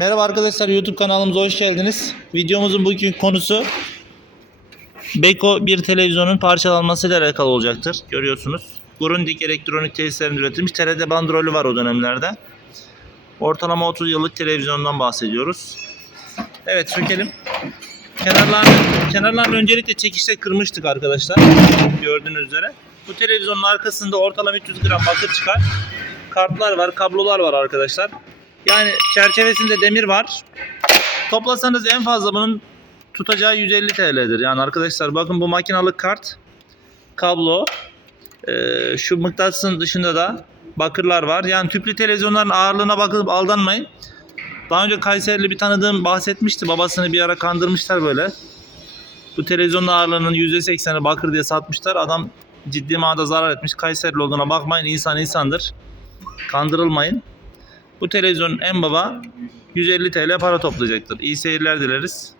Merhaba arkadaşlar YouTube kanalımıza hoş geldiniz. Videomuzun bugünkü konusu Beko bir televizyonun parçalanmasıyla alakalı olacaktır. Görüyorsunuz. Grundig elektronik tesislerin üretilmiş TRT bandrolü var o dönemlerde. Ortalama 30 yıllık televizyondan bahsediyoruz. Evet sökelim. Kenarlarını, kenarlarını öncelikle çekişte kırmıştık arkadaşlar. Gördüğünüz üzere. Bu televizyonun arkasında ortalama 300 gram bakır çıkar. Kartlar var, kablolar var arkadaşlar. Yani çerçevesinde demir var. Toplasanız en fazla bunun tutacağı 150 TL'dir. Yani arkadaşlar bakın bu makinalık kart, kablo, eee, şu mıknatısın dışında da bakırlar var. Yani tüplü televizyonların ağırlığına bakıp aldanmayın. Daha önce Kayserili bir tanıdığım bahsetmişti. Babasını bir ara kandırmışlar böyle. Bu televizyonun ağırlığının %80'i bakır diye satmışlar. Adam ciddi manada zarar etmiş. Kayserili olduğuna bakmayın. İnsan insandır. Kandırılmayın. Bu televizyonun en baba 150 TL para toplayacaktır. İyi seyirler dileriz.